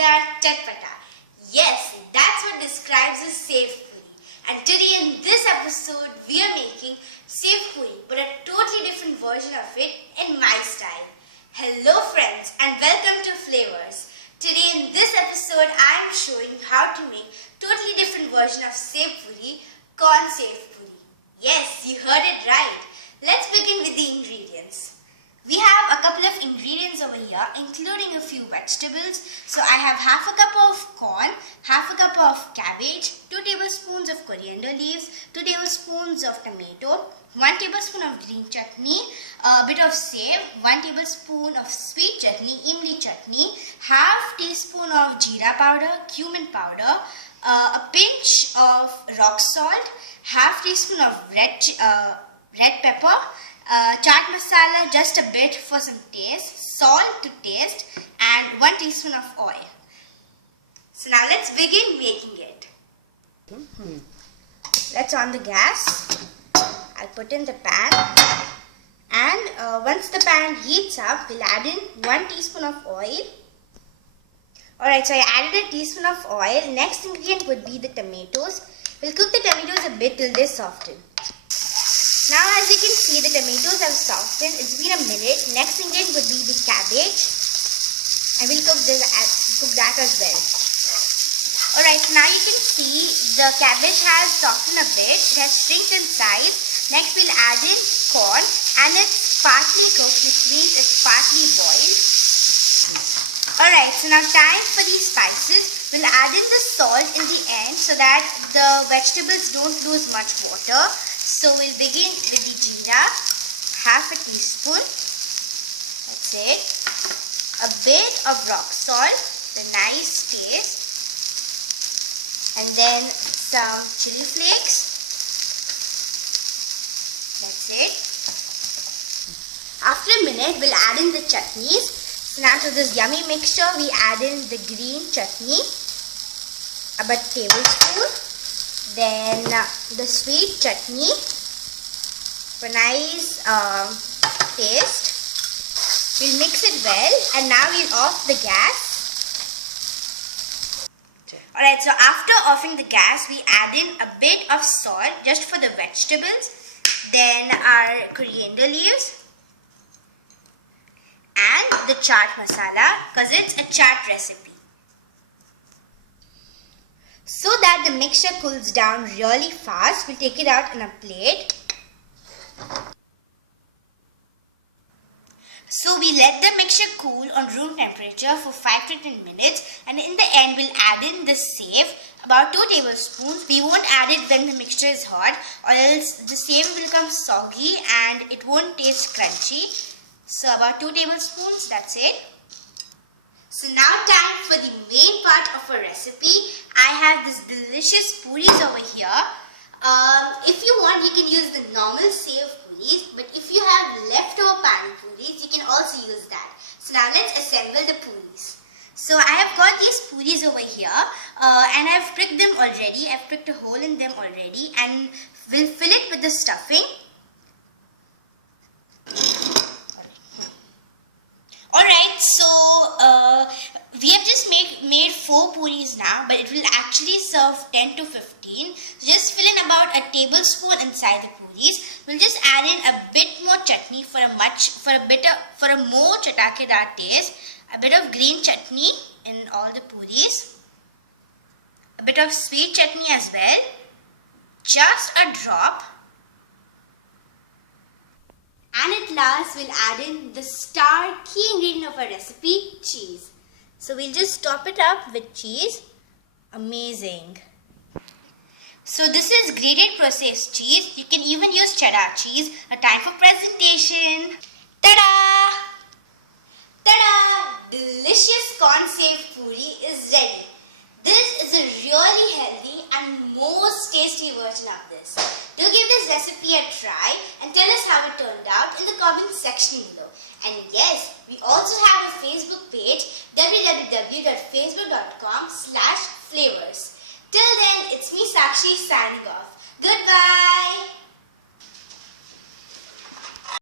chatakedar, chatpata. Yes, that's what describes a Sev Puri. And today in this episode, we are making Sev Puri, but a totally different version of it in my style. Hello friends and welcome to Flavours. Today in this episode, I am showing how to make totally different version of Sev Puri, Corn Sev Puri. Yes, you heard it right. Let's begin with the ingredients. We have a couple of ingredients over here, including a few vegetables. So I have half a cup of corn, half a cup of cabbage, 2 tablespoons of coriander leaves, 2 tablespoons of tomato, 1 tablespoon of green chutney, a bit of sev, 1 tablespoon of sweet chutney, imli chutney, half teaspoon of jeera powder, cumin powder, a pinch of rock salt, half teaspoon of red pepper, chaat masala, just a bit for some taste, salt to taste, and 1 teaspoon of oil. So now let's begin making it. Let's on the gas. I'll put in the pan, and once the pan heats up, we'll add in 1 teaspoon of oil. Alright, so I added a teaspoon of oil. Next ingredient would be the tomatoes. We'll cook the tomatoes a bit till they soften. Now as you can see, the tomatoes have softened. It's been a minute. Next ingredient would be the cabbage, and we'll cook that as well. Alright, now you can see the cabbage has softened a bit. It has shrunk in size. Next we'll add in corn, and it's partly cooked, which means it's partly boiled. Alright, so now time for these spices. We'll add in the salt in the end so that the vegetables don't lose much water. So we'll begin with the jeera, half a teaspoon, that's it, a bit of rock salt, the nice taste, and then some chili flakes, that's it. After a minute, we'll add in the chutneys. So now to this yummy mixture, we add in the green chutney, about a tablespoon. Then the sweet chutney for nice taste. We'll mix it well, and now we'll off the gas. Alright, so after offing the gas, we add in a bit of salt just for the vegetables. Then our coriander leaves and the chaat masala, because it's a chaat recipe. So that the mixture cools down really fast, we'll take it out in a plate. So we let the mixture cool on room temperature for 5 to 10 minutes, and in the end we'll add in the sev, about 2 tablespoons. We won't add it when the mixture is hot, or else the sev will become soggy and it won't taste crunchy. So about 2 tablespoons, that's it. So now time for the main part of our recipe. I have this delicious puris over here. If you want, you can use the normal sev puris, but if you have leftover pani puris, you can also use that. So now let's assemble the puris. So I have got these puris over here, and I've pricked them already. I've pricked a hole in them already, and we'll fill it with the stuffing. Alright, so we have just made 4 puris now, but it will actually serve 10 to 15. So just fill in about a tablespoon inside the puris. We'll just add in a bit more chutney for a more chatakedar taste. A bit of green chutney in all the puris. A bit of sweet chutney as well. Just a drop. And at last, we'll add in the star key ingredient of our recipe, cheese. So we'll just top it up with cheese. Amazing. So this is grated processed cheese. You can even use cheddar cheese. Now time for presentation. Ta-da! Ta-da! Delicious Corn Sev Puri is ready. This is a really healthy and most tasty version of this. Do give this recipe a try and tell us how it turned out in the comment section below. And yes, we also have a Facebook page, www.facebook.com/flavours. Till then, it's me Sakshi signing off. Goodbye!